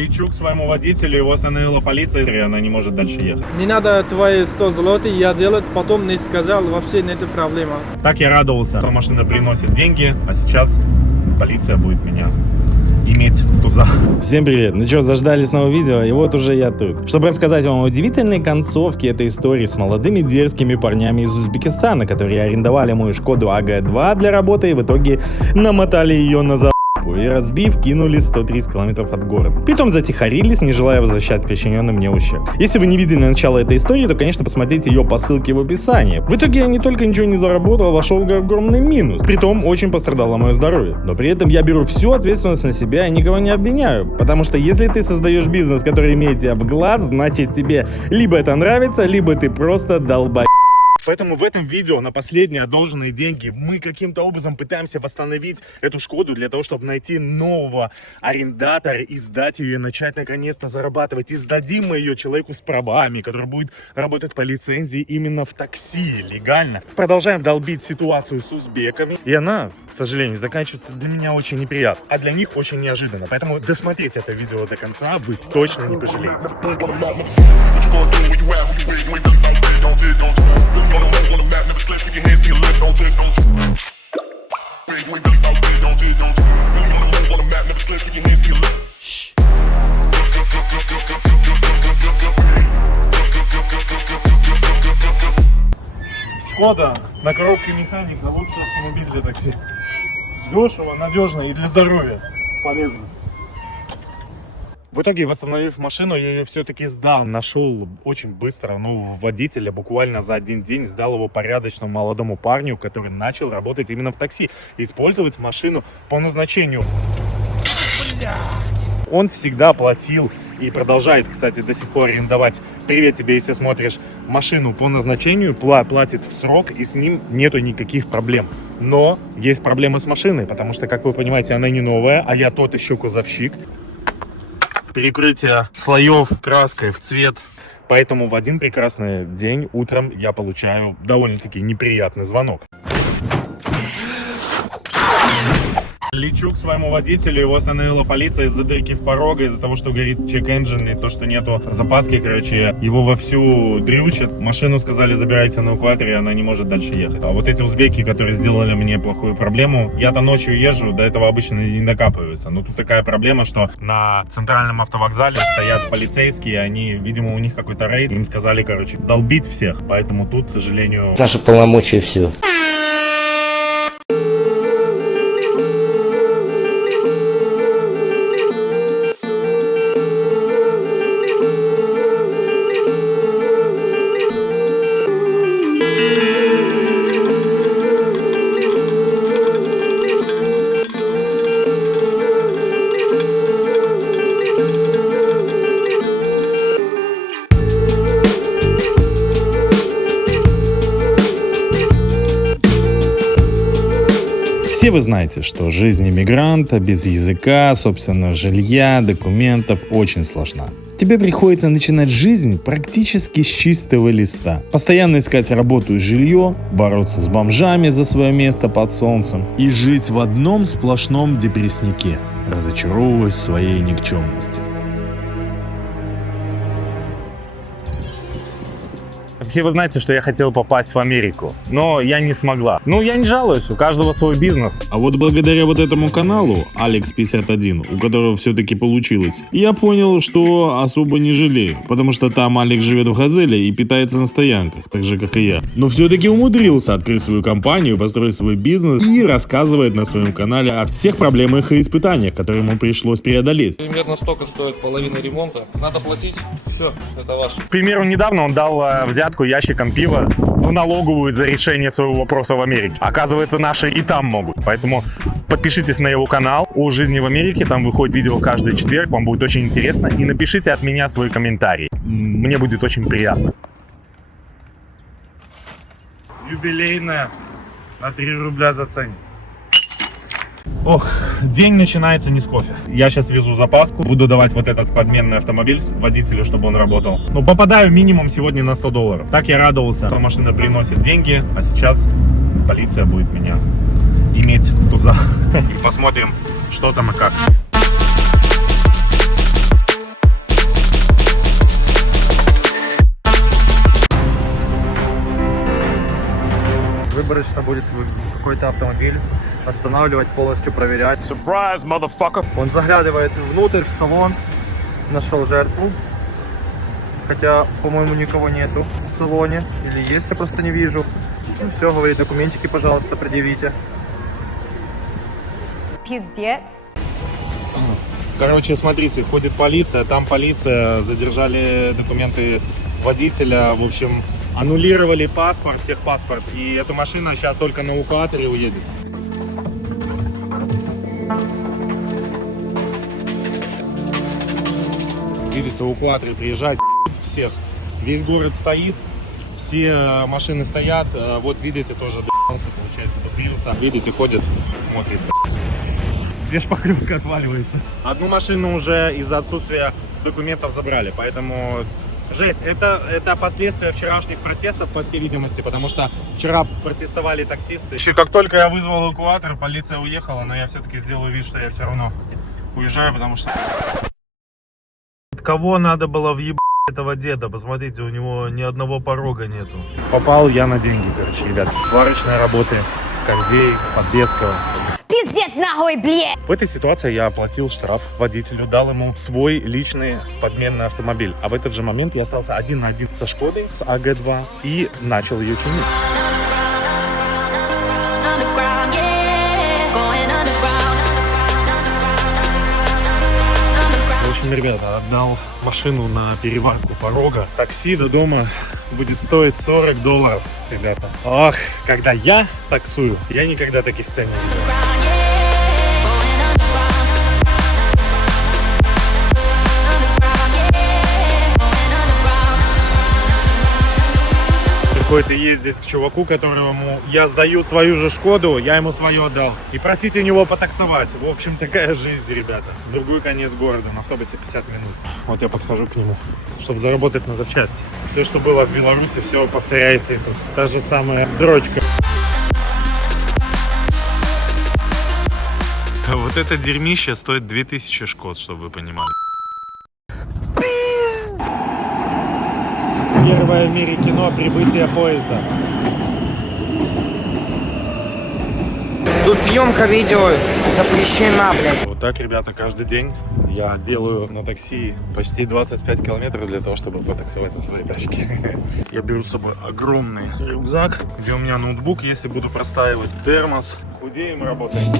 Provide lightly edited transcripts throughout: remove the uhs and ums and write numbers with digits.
Лечу к своему водителю, его остановила полиция, и она не может дальше ехать. Не надо твои 100 злотых, я делать, потом не сказал, вообще нет проблемы. Так я радовался, что машина приносит деньги, а сейчас полиция будет меня иметь в тузах. Всем привет! Ну что, заждались нового видео? И вот уже я тут. Чтобы рассказать вам о удивительной концовке этой истории с молодыми дерзкими парнями из Узбекистана, которые арендовали мою Шкоду АГ2 для работы и в итоге намотали ее на за***. И разбив, кинули 130 километров от города. Притом затихарились, не желая возвращать причиненный мне ущерб. Если вы не видели начало этой истории, то, конечно, посмотрите ее по ссылке в описании. В итоге я не только ничего не заработал, а вошел в огромный минус. Притом очень пострадало мое здоровье. Но при этом я беру всю ответственность на себя и никого не обвиняю. Потому что если ты создаешь бизнес, который имеет тебя в глаз, значит тебе либо это нравится, либо ты просто долбай. Поэтому в этом видео на последние одолженные деньги мы каким-то образом пытаемся восстановить эту Шкоду для того, чтобы найти нового арендатора и сдать ее и начать наконец-то зарабатывать. И сдадим мы ее человеку с правами, который будет работать по лицензии именно в такси легально. Продолжаем долбить ситуацию с узбеками. И она, к сожалению, заканчивается для меня очень неприятно, а для них очень неожиданно. Поэтому досмотрите это видео до конца, вы точно не пожалеете. Шкода на коробке механика лучший автомобиль для такси. Дешево, надежно и для здоровья полезно. В итоге, восстановив машину, я ее все-таки сдал. Нашел очень быстро нового водителя, буквально за один день сдал его порядочному молодому парню, который начал работать именно в такси. Использовать машину по назначению. Он всегда платил и продолжает, кстати, до сих пор арендовать. Привет тебе, если смотришь, машину по назначению, платит в срок, и с ним нету никаких проблем. Но есть проблемы с машиной, потому что, как вы понимаете, она не новая, а я тот еще кузовщик. Перекрытие слоев краской в цвет. Поэтому в один прекрасный день утром я получаю довольно-таки неприятный звонок. Лечу к своему водителю, его остановила полиция из-за дырки в пороге, из-за того, что горит чек-энджин и то, что нету запаски, короче, его вовсю дрючат. Машину сказали, забирайте на эвакуаторе, она не может дальше ехать. А вот эти узбеки, которые сделали мне плохую проблему, я-то ночью езжу, до этого обычно не докапываются. Но тут такая проблема, что на центральном автовокзале стоят полицейские, они, видимо, у них какой-то рейд, им сказали, короче, долбить всех, поэтому тут, к сожалению... Наши полномочия все. Все вы знаете, что жизнь иммигранта без языка, собственного жилья, документов очень сложна. Тебе приходится начинать жизнь практически с чистого листа. Постоянно искать работу и жилье, бороться с бомжами за свое место под солнцем и жить в одном сплошном депресснике, разочаровываясь в своей никчемности. Все вы знаете, что я хотел попасть в Америку, но я не смогла. Ну, я не жалуюсь, у каждого свой бизнес. А вот благодаря вот этому каналу, Алекс51, у которого все-таки получилось, я понял, что особо не жалею, потому что там Алекс живет в Газели и питается на стоянках, так же, как и я. Но все-таки умудрился открыть свою компанию, построить свой бизнес и рассказывает на своем канале о всех проблемах и испытаниях, которые ему пришлось преодолеть. Примерно столько стоит половина ремонта. Надо платить, все, это ваше. К примеру, недавно он дал взятку ящиком пива в налоговую за решение своего вопроса в Америке. Оказывается, наши и там могут. Поэтому подпишитесь на его канал о жизни в Америке. Там выходит видео каждый четверг. Вам будет очень интересно. И напишите от меня свой комментарий. Мне будет очень приятно. Юбилейная на 3 рубля заценится. Ох, день начинается не с кофе. Я сейчас везу запаску, буду давать вот этот подменный автомобиль водителю, чтобы он работал. Ну, попадаю минимум сегодня на $100. Так я радовался, что машина приносит деньги, а сейчас полиция будет меня иметь в тузах. Посмотрим, что там и как. точно будет какой-то автомобиль останавливать, полностью проверять. Surprise, motherfucker! Он заглядывает внутрь, в салон, нашел жертву. Хотя, по-моему, никого нету в салоне. Или есть, я просто не вижу. Ну, все, говорит, документики, пожалуйста, предъявите. Пиздец. Короче, смотрите, ходит полиция, там полиция, задержали документы водителя, в общем, аннулировали паспорт, техпаспорт, и эта машина сейчас только на эвакуаторе уедет. Видите, в эвакуаторе приезжать всех. Весь город стоит, все машины стоят, вот видите, тоже получается, допьются. Видите, ходит, смотрит. Где шпаклевка отваливается. Одну машину уже из-за отсутствия документов забрали, поэтому жесть. Это последствия вчерашних протестов, по всей видимости, потому что вчера протестовали таксисты. Еще как только я вызвал эвакуатор, полиция уехала, но я все-таки сделаю вид, что я все равно уезжаю, потому что... Кого надо было въебать этого деда? Посмотрите, у него ни одного порога нету. Попал я на деньги, короче, ребят. Сварочные работы, кондей, подвеска. Пиздец нахуй, блядь! В этой ситуации я оплатил штраф водителю, дал ему свой личный подменный автомобиль. А в этот же момент я остался один на один со Шкодой, с АГ-2 и начал ее чинить. В общем, ребята, отдал машину на переварку порога. Такси до дома будет стоить $40, ребята. Ох, когда я таксую, я никогда таких цен не видел. Приходится ездить к чуваку, которому я сдаю свою же Шкоду, я ему свою отдал. И просить у него потаксовать. В общем, такая жизнь, ребята. В другой конец города, на автобусе 50 минут. Вот я подхожу к нему, чтобы заработать на запчасти. Все, что было в Беларуси, все повторяется и тут. Та же самая дрочка. Вот это дерьмище стоит 2000 Шкод, чтобы вы понимали. Первое в мире кино «Прибытие поезда». Тут съемка видео запрещена, блядь. Вот так, ребята, каждый день я делаю на такси почти 25 километров для того, чтобы потаксовать на своей тачке. Я беру с собой огромный рюкзак, где у меня ноутбук, если буду простаивать, термос. Худеем, работаем.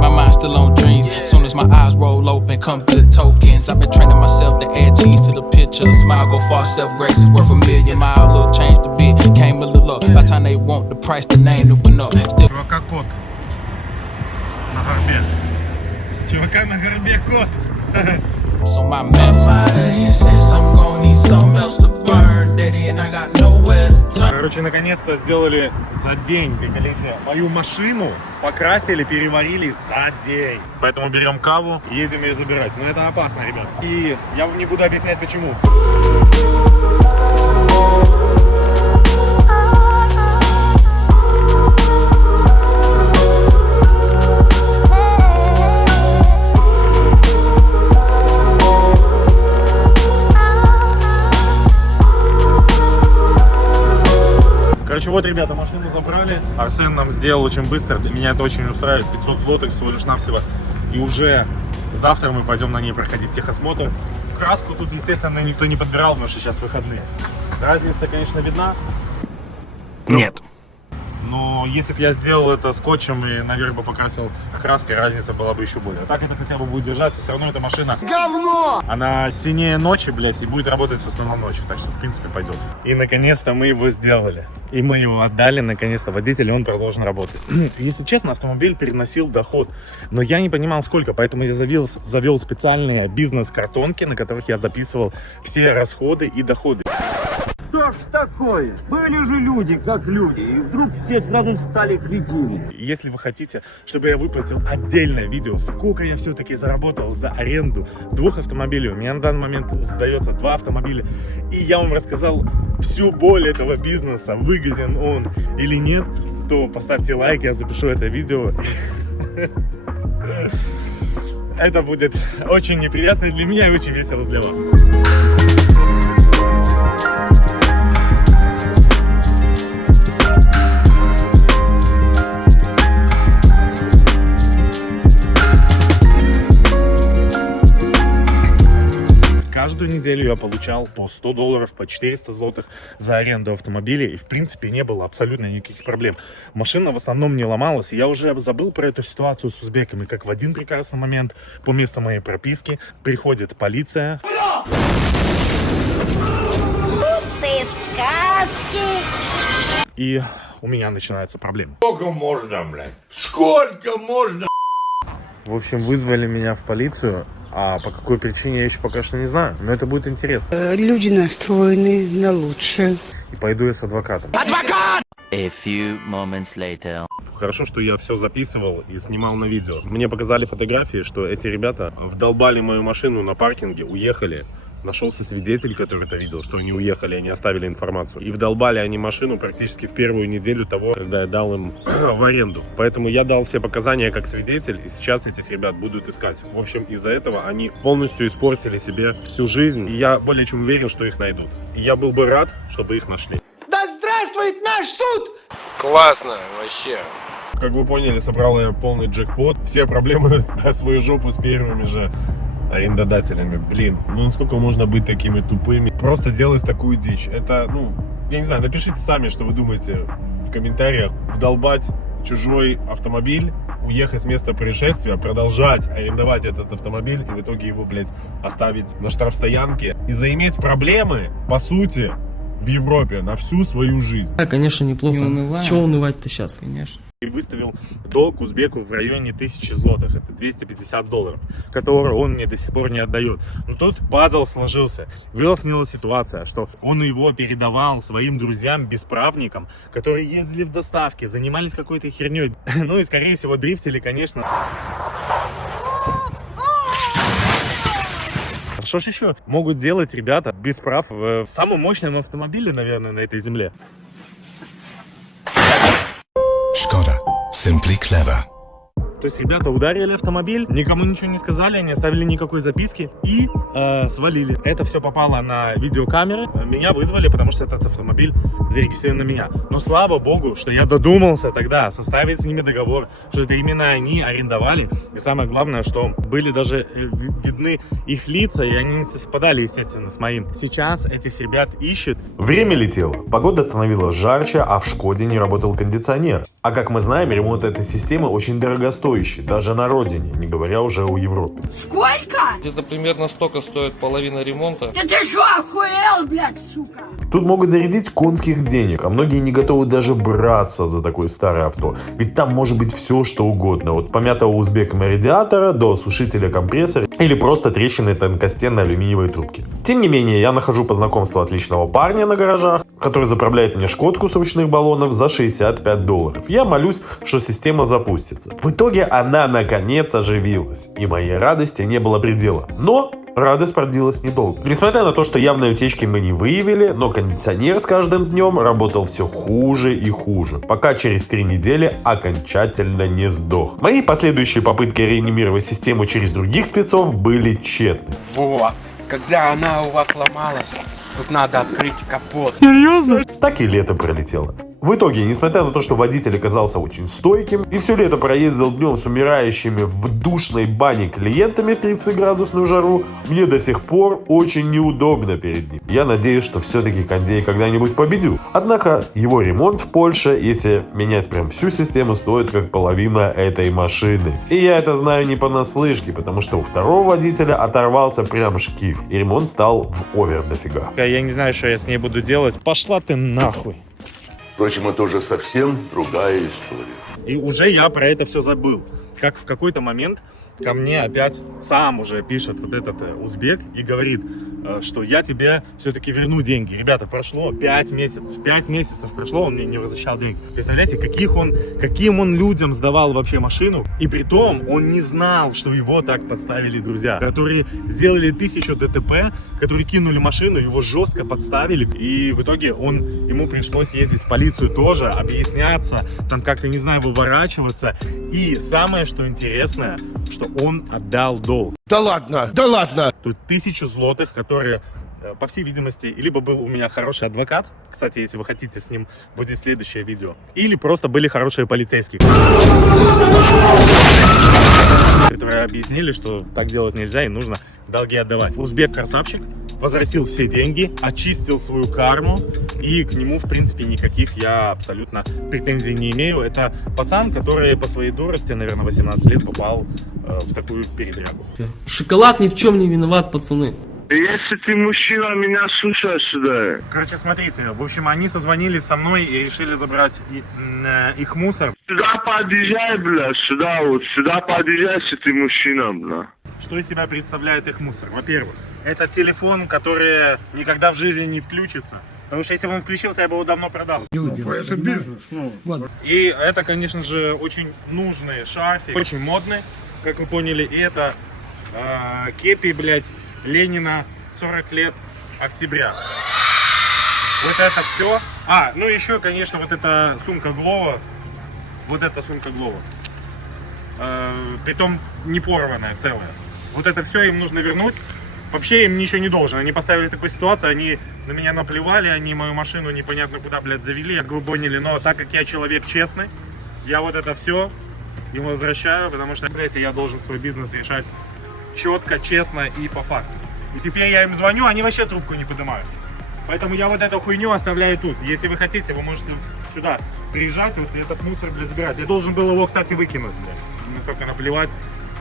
My mind still on dreams. Soon as my eyes roll open, come good tokens. I've been training myself to add cheese to the picture. Smile go far, self grace is worth a million. My outlook changed a bit, came a little up. By the time they want the price, the name that went up. Still. Чувака кот на горбе. Чувака на горбе кот. So my mental says I'm gonna need something else to burn, daddy, and I got nowhere to turn. Короче, наконец-то сделали за день, приколите, мою машину покрасили, переварили за день. Поэтому берем каву и едем ее забирать. Но это опасно, ребят. И я вам не буду объяснять почему. Короче, вот, ребята, машину забрали. Арсен нам сделал очень быстро. Для меня это очень устраивает. 500 злотых всего лишь навсего. И уже завтра мы пойдем на ней проходить техосмотр. Краску тут, естественно, никто не подбирал, потому что сейчас выходные. Разница, конечно, видна. Нет. Но если бы я сделал это скотчем и наверх бы покрасил краской, разница была бы еще более. А так это хотя бы будет держаться. Все равно эта машина... Говно! Она синее ночи, блядь, и будет работать в основном ночью. Так что, в принципе, пойдет. И, наконец-то, мы его сделали. И мы его отдали, наконец-то, водителю, он продолжен работать. Если честно, автомобиль переносил доход. Но я не понимал, сколько. Поэтому я завел специальные бизнес-картонки, на которых я записывал все расходы и доходы. Что ж такое? Были же люди как люди, и вдруг все сразу стали кретинами. Если вы хотите, чтобы я выпустил отдельное видео, сколько я все-таки заработал за аренду 2 автомобилей, у меня на данный момент сдается 2 автомобиля, и я вам рассказал всю боль этого бизнеса, выгоден он или нет, то поставьте лайк, я запишу это видео. Это будет очень неприятно для меня и очень весело для вас. каждую неделю я получал по $100, по 400 злотых за аренду автомобиля, и в принципе не было абсолютно никаких проблем. Машина в основном не ломалась, и я уже забыл про эту ситуацию с узбеками, как в один прекрасный момент по месту моей прописки приходит полиция. И у меня начинаются проблемы. Сколько можно, блядь? Сколько можно? В общем, вызвали меня в полицию, а по какой причине я еще пока что не знаю, но это будет интересно. Люди настроены на лучшее. И пойду я с адвокатом. A few moments later. Хорошо, что я все записывал и снимал на видео. Мне показали фотографии, что эти ребята вдолбали мою машину на паркинге, уехали. Нашелся свидетель, который это видел, что они уехали, они оставили информацию. И вдолбали они машину практически в первую неделю того, когда я дал им в аренду. Поэтому я дал все показания как свидетель, и сейчас этих ребят будут искать. В общем, из-за этого они полностью испортили себе всю жизнь. И я более чем уверен, что их найдут. И я был бы рад, чтобы их нашли. Да здравствует наш суд! Классно, вообще. Как вы поняли, собрал я полный джекпот. Все проблемы на свою жопу с первыми же арендодателями. Блин, ну насколько можно быть такими тупыми? Просто делать такую дичь. Это, я не знаю, напишите сами, что вы думаете в комментариях. Вдолбать чужой автомобиль, уехать с места происшествия, продолжать арендовать этот автомобиль и в итоге его, блядь, оставить на штрафстоянке и заиметь проблемы, по сути, в Европе на всю свою жизнь. Да, конечно, неплохо. Чего унывать-то сейчас, конечно. И выставил долг узбеку в районе 1000 злотых, это $250, который он мне до сих пор не отдает. Но тут пазл сложился. Выяснилась ситуация, что он его передавал своим друзьям-бесправникам, которые ездили в доставке, занимались какой-то херней. Ну и, скорее всего, дрифтили, конечно. Что ж еще могут делать ребята без прав в самом мощном автомобиле, наверное, на этой земле? Skoda. Simply clever. То есть ребята ударили автомобиль, никому ничего не сказали, не оставили никакой записки и свалили. Это все попало на видеокамеры. Меня вызвали, потому что этот автомобиль зарегистрирован на меня. Но слава богу, что я додумался тогда составить с ними договор, что это именно они арендовали. И самое главное, что были даже видны их лица, и они не совпадали, естественно, с моим. Сейчас этих ребят ищут. Время летело, погода становилась жарче, а в Шкоде не работал кондиционер. А как мы знаем, ремонт этой системы очень дорогостоящий, даже на родине, не говоря уже о Европе. Сколько? Где-то примерно столько стоит половина ремонта. Да ты что, охуел, блядь, сука? Тут могут зарядить конских денег, а многие не готовы даже браться за такое старое авто. Ведь там может быть все, что угодно. От помятого узбеком радиатора до сушителя компрессора или просто трещины тонкостенной алюминиевой трубки. Тем не менее, я нахожу по знакомству отличного парня на гаражах, который заправляет мне шкодку с ручных баллонов за $65. Я молюсь, что система запустится. В итоге она наконец оживилась, и моей радости не было предела. Но радость продлилась недолго. Несмотря на то, что явной утечки мы не выявили, но кондиционер с каждым днем работал все хуже и хуже, пока через 3 недели окончательно не сдох. Мои последующие попытки реанимировать систему через других спецов были тщетны. Во, когда она у вас ломалась, тут надо открыть капот. Серьезно? Так и лето пролетело. В итоге, несмотря на то, что водитель оказался очень стойким и все лето проездил днем с умирающими в душной бане клиентами в 30-градусную жару, мне до сих пор очень неудобно перед ним. Я надеюсь, что все-таки кондей когда-нибудь победю. Однако его ремонт в Польше, если менять прям всю систему, стоит как половина этой машины. И я это знаю не понаслышке, потому что у второго водителя оторвался прям шкив, и ремонт стал в овер дофига. Я не знаю, что я с ней буду делать. Пошла ты нахуй. Впрочем, это уже совсем другая история. И уже я про это все забыл. Как в какой-то момент ко мне опять сам уже пишет вот этот узбек и говорит, что я тебе все-таки верну деньги. Ребята, прошло 5 месяцев. 5 месяцев прошло, он мне не возвращал деньги. Представляете, каким он людям сдавал вообще машину. И при том он не знал, что его так подставили друзья, которые сделали 1000 ДТП, которые кинули машину, его жестко подставили. И в итоге ему пришлось ездить в полицию тоже, объясняться, там как-то, не знаю, выворачиваться. И самое, что интересное, что он отдал долг. Да ладно, да ладно! Тут 1000 злотых, которые, по всей видимости, либо был у меня хороший адвокат, кстати, если вы хотите, с ним будет следующее видео, или просто были хорошие полицейские, которые объяснили, что так делать нельзя и нужно долги отдавать. Узбек красавчик, возвратил все деньги, очистил свою карму, и к нему, в принципе, никаких я абсолютно претензий не имею. Это пацан, который по своей дурости, наверное, 18 лет попал в такую передрягу. Шоколад ни в чем не виноват, пацаны. Если ты мужчина, меня слушаешь сюда. Короче, смотрите, в общем, они созвонились со мной и решили забрать их мусор. Сюда подъезжай, бля, сюда вот, сюда подъезжай, если ты мужчина, бля. Что из себя представляет их мусор? Во-первых, это телефон, который никогда в жизни не включится. Потому что если бы он включился, я бы его давно продал. Это бизнес, И это, конечно же, очень нужный шарфик, очень модный, как вы поняли. И это кепи, блядь, Ленина, 40 лет октября. Вот это все. Ну еще, конечно, вот эта сумка Глова. Вот эта сумка Глова. Притом не порванная, целая. Вот это все им нужно вернуть. Вообще им ничего не должен. Они поставили такую ситуацию, они на меня наплевали, они мою машину непонятно куда, блядь, завели, как вы поняли. Но так как я человек честный, я вот это все им возвращаю, потому что, блядь, я должен свой бизнес решать четко, честно и по факту. И теперь я им звоню, они вообще трубку не поднимают. Поэтому я вот эту хуйню оставляю тут. Если вы хотите, вы можете сюда приезжать, вот этот мусор, блядь, забирать. Я должен был его, кстати, выкинуть, блядь. Мне столько наплевать.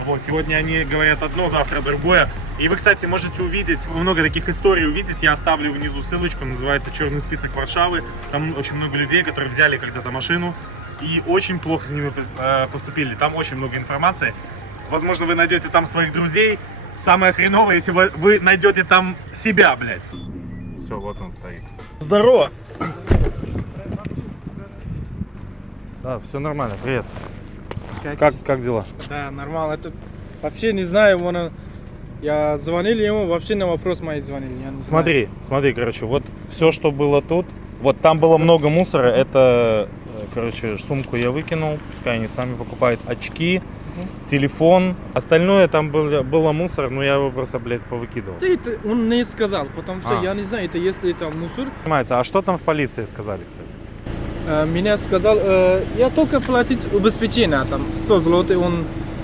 Вот, сегодня они говорят одно, завтра другое. И вы, кстати, можете увидеть, много таких историй увидеть. Я оставлю внизу ссылочку, называется «Черный список Варшавы». Там очень много людей, которые взяли когда-то машину и очень плохо с ними поступили. Там очень много информации. Возможно, вы найдете там своих друзей. Самое хреновое, если вы найдете там себя, блядь. Все, вот он стоит. Здорово! Да, все нормально, привет. Как дела? Да, нормально. Это вообще не знаю, я звонил ему, вообще на вопрос мои звонили. Я не смотри, короче, вот все, что было тут, вот там было много мусора, это, короче, сумку я выкинул, пускай они сами покупают, очки, телефон, остальное там было мусор, но я его просто, блядь, повыкидывал. Это он не сказал, потому что я не знаю, это если это мусор. Понимаете, а что там в полиции сказали, кстати? Меня сказал, я только платить обеспечение, там 100 злотых,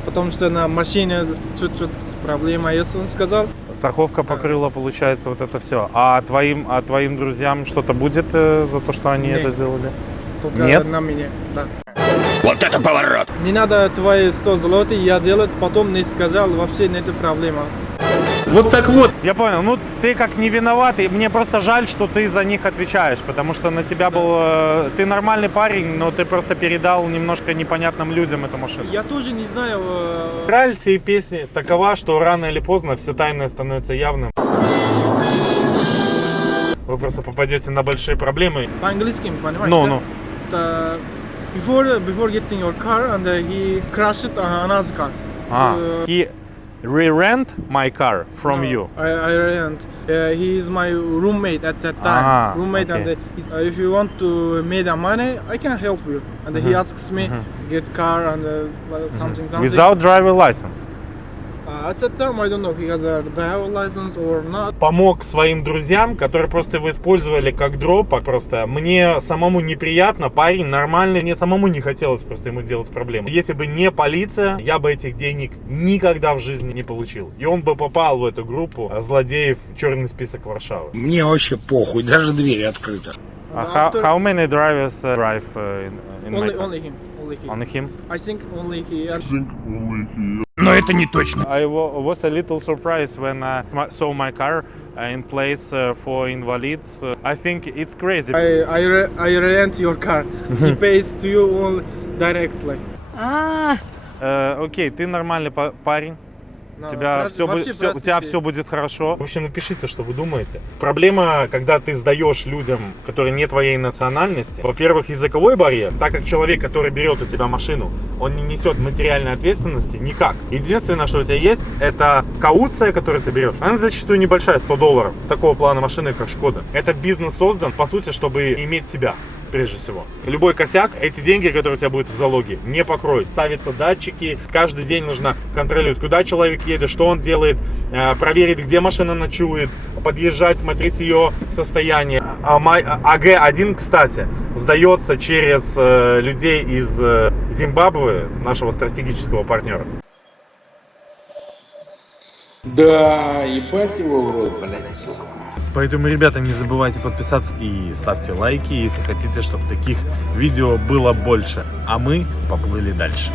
потому что на машине чуть-чуть проблема есть, он сказал. Страховка покрыла, получается, вот это все. А твоим друзьям что-то будет за то, что они это сделали? Только нет? На меня, да. Вот это поворот! Не надо твои 100 злотых, я делать, потом не сказал, вообще нет проблемы. Вот так вот. Я понял, ну ты как не виноват, и мне просто жаль, что ты за них отвечаешь, потому что на тебя был... Ты нормальный парень, но ты просто передал немножко непонятным людям эту машину. Я тоже не знаю... Мораль всей песни такова, что рано или поздно все тайное становится явным. Вы просто попадете на большие проблемы. По-английски, понимаете? No. Before getting your car, and he crashed another car. He re-rent my car from you. I rent. He is my roommate at that time. Roommate, okay. And if you want to make the money, I can help you. And he asks me get car and something. Without driver license. At that time, I don't know, he has a driver license or not. Помог своим друзьям, которые просто его использовали как дропа. Просто мне самому неприятно, парень нормальный, мне самому не хотелось просто ему делать проблемы. Если бы не полиция, я бы этих денег никогда в жизни не получил. И он бы попал в эту группу злодеев в черный список Варшавы. Мне вообще похуй, даже двери открыты. How many drivers drive in my car? Only him. Only him? I think only he. Но это не точно. I was a little surprised when I saw my car in place for invalids. I think it's crazy. I rent your car. He pays to you all directly. Окей, ты нормальный парень. У тебя все будет хорошо. В общем, напишите, что вы думаете. Проблема, когда ты сдаешь людям, которые не твоей национальности, во-первых, языковой барьер, так как человек, который берет у тебя машину, он не несет материальной ответственности никак. Единственное, что у тебя есть, это кауция, которую ты берешь. Она зачастую небольшая, $100. Такого плана машины, как Шкода. Этот бизнес создан, по сути, чтобы иметь тебя. Прежде всего. Любой косяк, эти деньги, которые у тебя будут в залоге, не покроет. Ставятся датчики, каждый день нужно контролировать, куда человек едет, что он делает, проверить, где машина ночует, подъезжать, смотреть ее состояние. АГ-1, кстати, сдается через людей из Зимбабве, нашего стратегического партнера. Да, ебать его в рот, блядь. Поэтому, ребята, не забывайте подписаться и ставьте лайки, если хотите, чтобы таких видео было больше. А мы поплыли дальше.